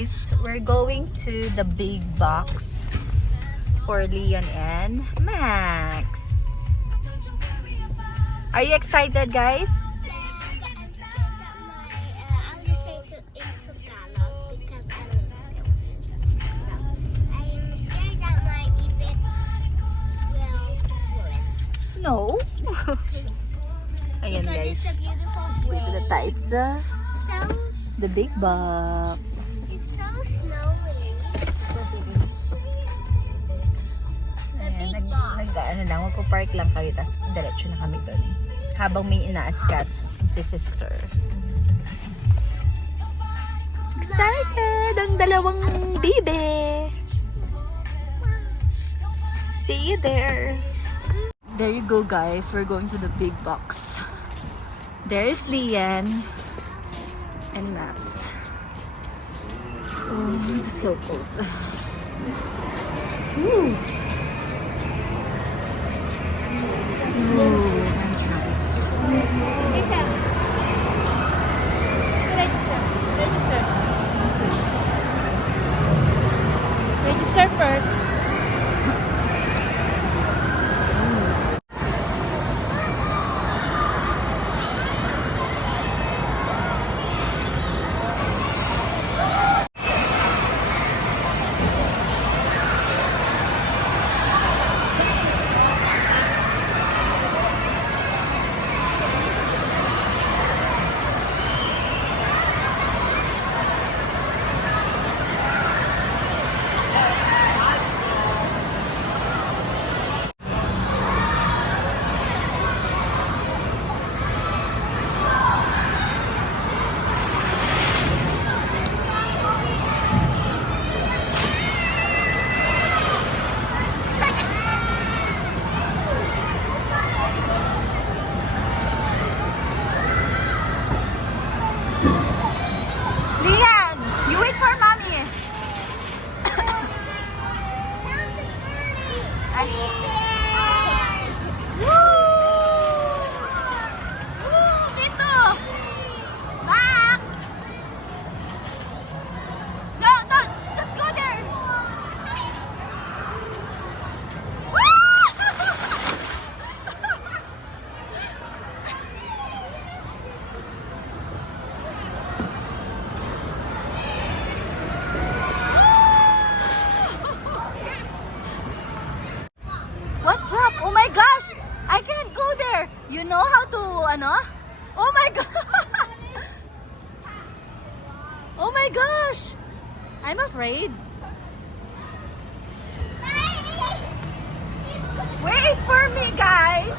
guys, we're going to the big box for Leon and Max. Are you excited, guys? I'll just say in Tagalog because I don't know. So, I'm scared that my EBIT will ruin. No. Ayan, Because guys. it's a beautiful Dito na way. tayo sa So, the big box. it's so snowy. The Ayan, big box. ano lang, magpo-park lang kami, tapos diretso na kami doon. Habang may ina-ascatch si sister. Excited! Ang dalawang bibe! See you there! There you go, guys. We're going to the big box. There's Lian and Max. Oh, it's so cold. Ooh. Ooh, that's nice. Register first. Lian, you wait for mommy. Dito. Max. No, no, just go there. What drop? Oh my gosh! I can't go there. You know how to, ano? Oh my god! Oh my gosh! I'm afraid. Wait for me, guys!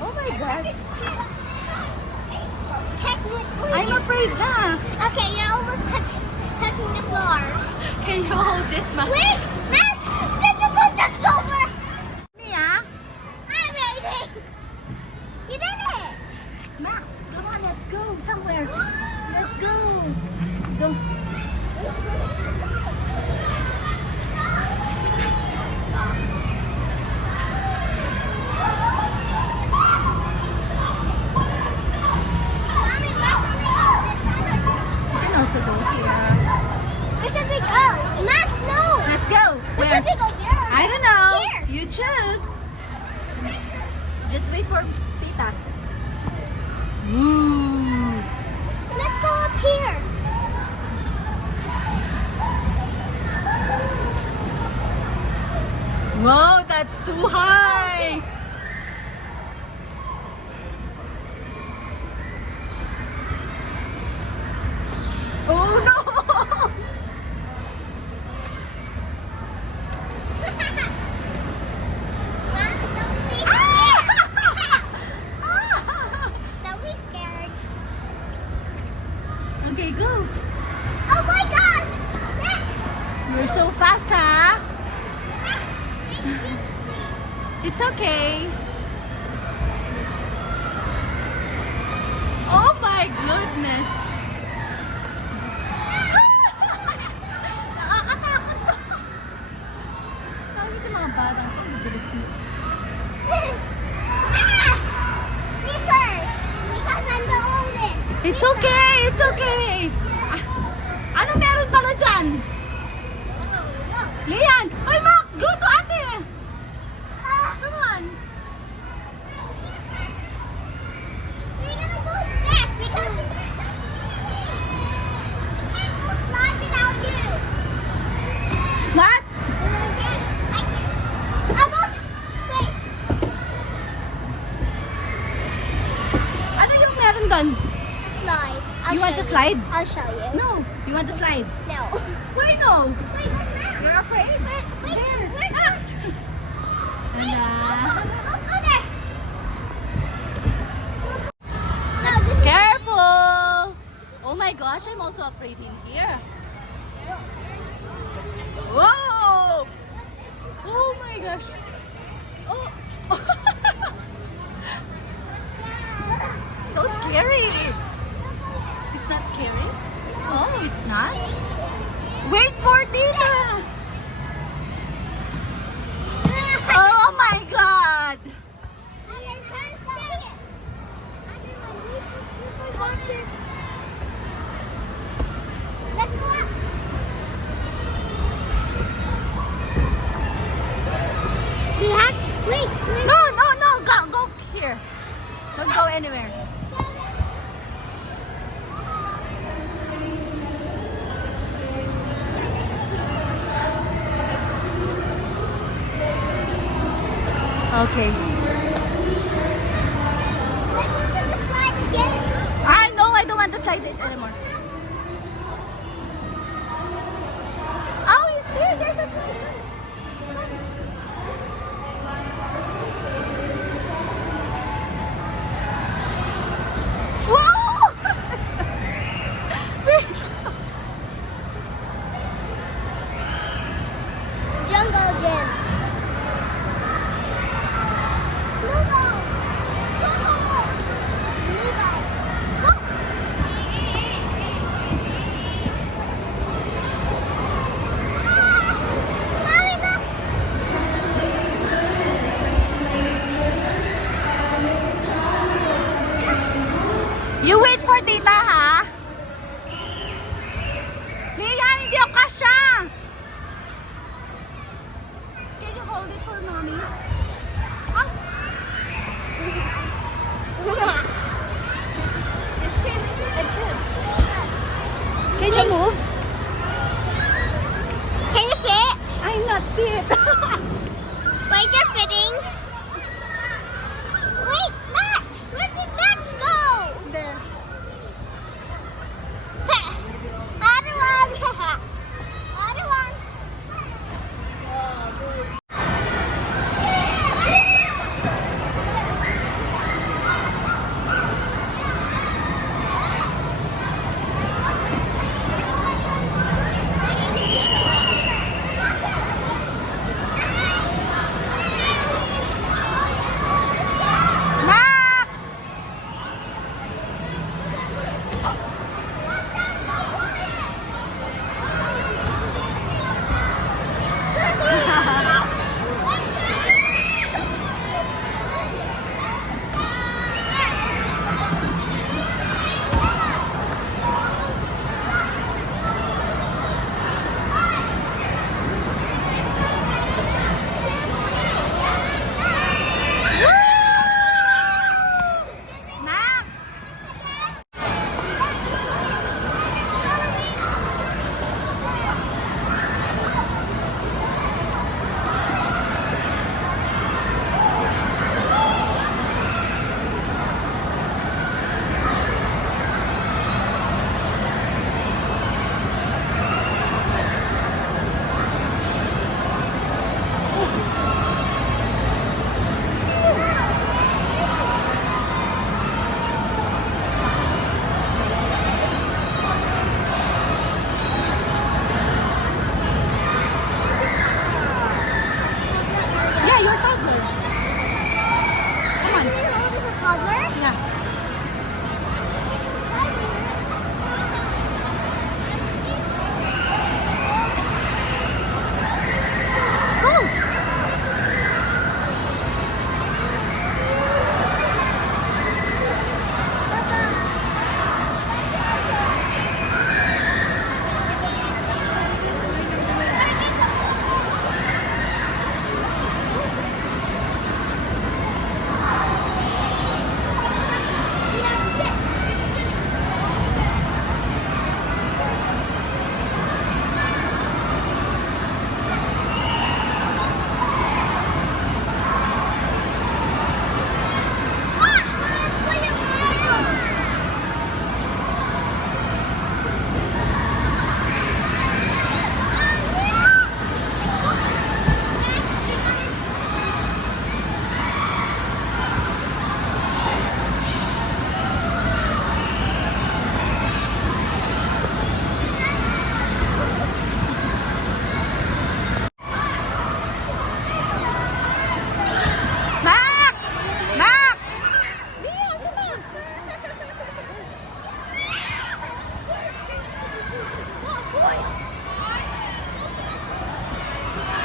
Oh my god. Technically. I'm afraid na. Okay, you're almost touching the floor. Can you hold this, Max? Wait, Max! Did you go just over? Mia? I'm waiting. You did it. Max, come on, let's go somewhere. Let's go. Go. Mommy, where should we go? You can also go here. Where should we go? Max, no. Let's go. Where should we go? Here. I don't know. Here. You choose. Just wait for Tita. Ooh. Let's go up here. Whoa, that's too high. Oh no. Mommy, don't be scared. Don't be scared. Okay, go. Oh my God! Max! You're so fast, huh? Max! It's okay. Oh my goodness. Nakakatakot to. Bakit yung mga batang ito? Mabilis yun. Max! Me first! Because I'm the oldest. It's okay, it's okay. Ah, ano meron pala dyan? Lian! Lian! Ay, Max! Go to ate! Come on! We're gonna go back because we can't go slide without you. What? Okay. I'm about to wait. Ano yung meron doon? A slide. You want to slide? I'll show you. No. You want to slide? No. Why no? Wait, what's that? You're afraid? Wait, There. where's Max? Wait, go there. No, this is Careful! Oh my gosh, I'm also afraid in here. Whoa! Oh my gosh. Oh. So scary. It's not scary? Oh, it's not? Wait for Tita! Oh my god! Let's go up. We have to wait. No, no, no! Go here. Don't go anywhere. Okay. Let's go to the slide again. I know I don't want to slide it anymore. Oh, it's here. There's a slide. Whoa! Wait. Jungle gym. Noodle. Noodle. Noodle. Whoa. Mommy, look. You wait for Tita, ha? Lian, hindi ako kasya! Can you hold it for mommy? Oh, it's in. It's in. Can you move? Can you fit? I'm not fit. Wait, you're fitting. Wait, Max! Where did Max go? There. Other one. Other one.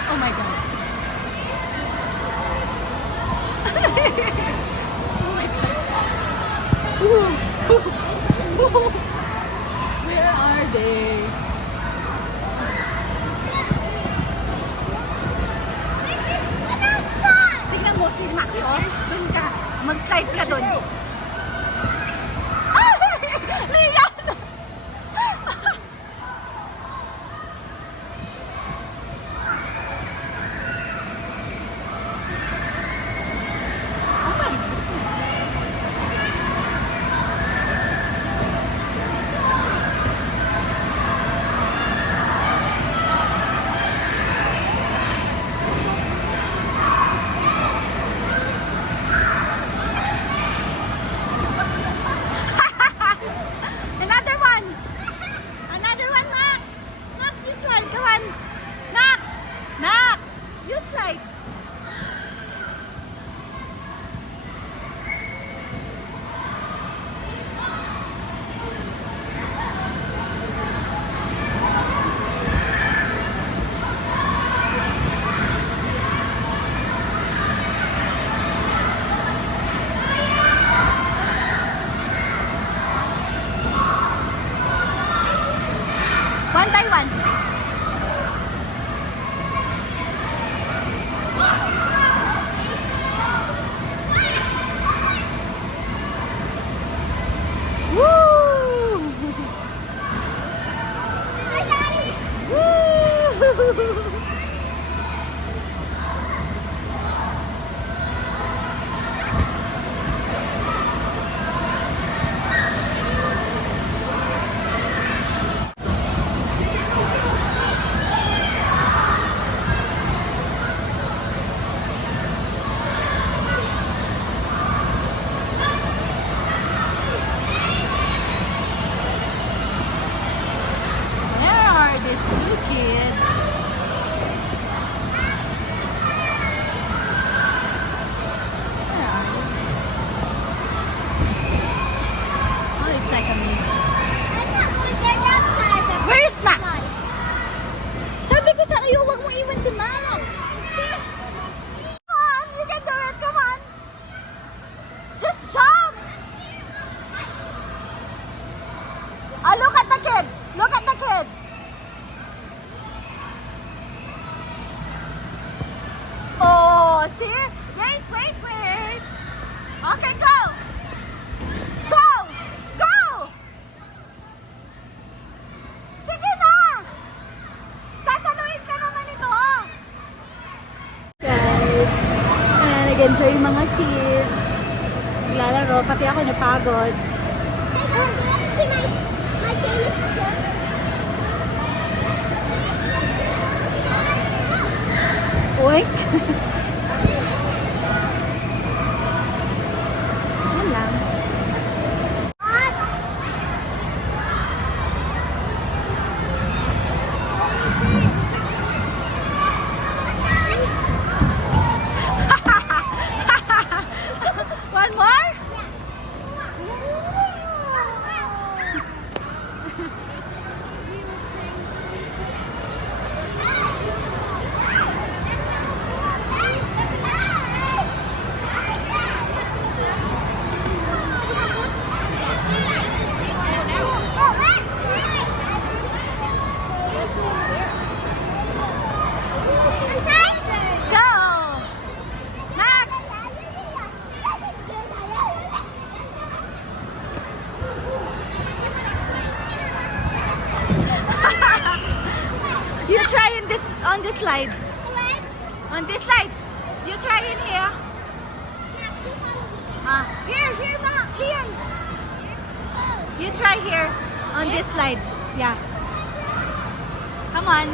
Oh my god. Oh my god. Where are they? Tingnan mo si Max, oh. Dun ka. Mag-slide ka dun. Lian! Oh my goodness. Another one! Another one, Max! Max, you slide. Come on. Max! Max! You slide. One by one. Woo! Woo! Where are these two kids? Where are they? Oh, it's like a maze. Where's Max? Sabi ko sa iyo, huwag mo iwan si Max. Come on, you can do it. Come on. Just jump. Ah, look at the kid. Look at the kid. Oh, see? Wait, wait, wait. Okay, go. Go. Go. Sige na. Sasaluhin ka naman ito. Guys, nag-enjoy yung mga kids. Naglalaro, pati ako napagod. See my famous joke? Oink! Yan lang. One more? Go! Max! You try in this on this slide. On this slide. You try in here. Here, Max. Ian. You try here on this slide. Yeah. Come on.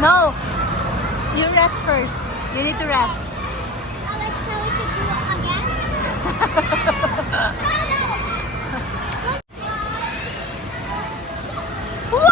No. You rest first. You need to rest. Oh, let's know we could do it again. Woo!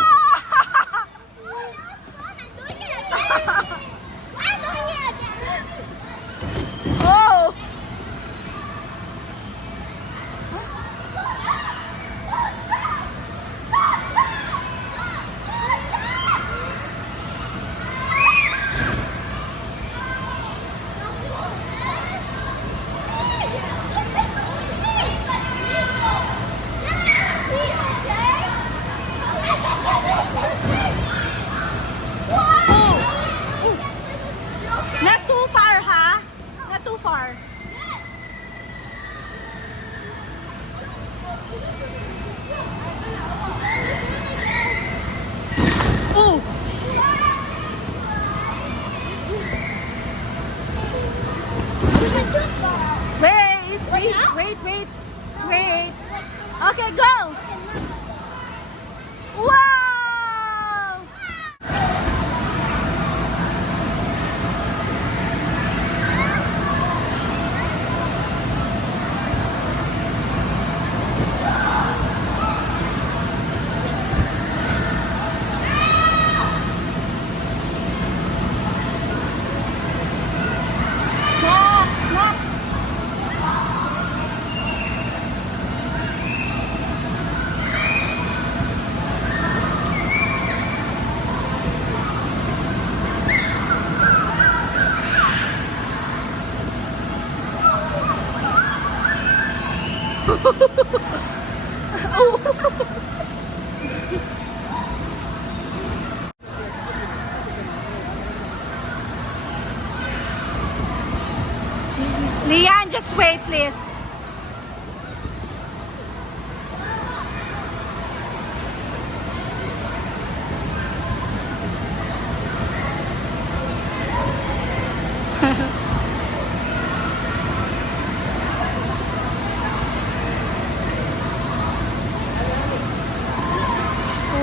Lian, just wait, please.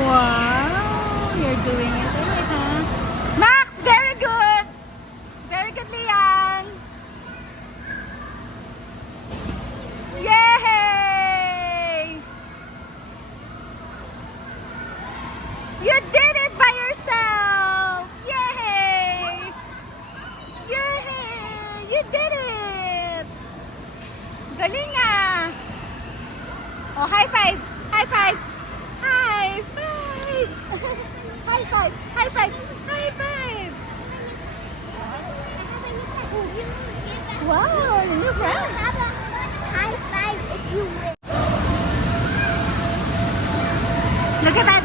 Wow, you're doing it right, huh? Max, very good. Very good, Lian. Yay! You did it by yourself. Yay! Yay! You did it. Galing ah. Oh, high five. High five. High five. High five. High five. High five. Wow, the new friend. Have a high five if you win. Look at that.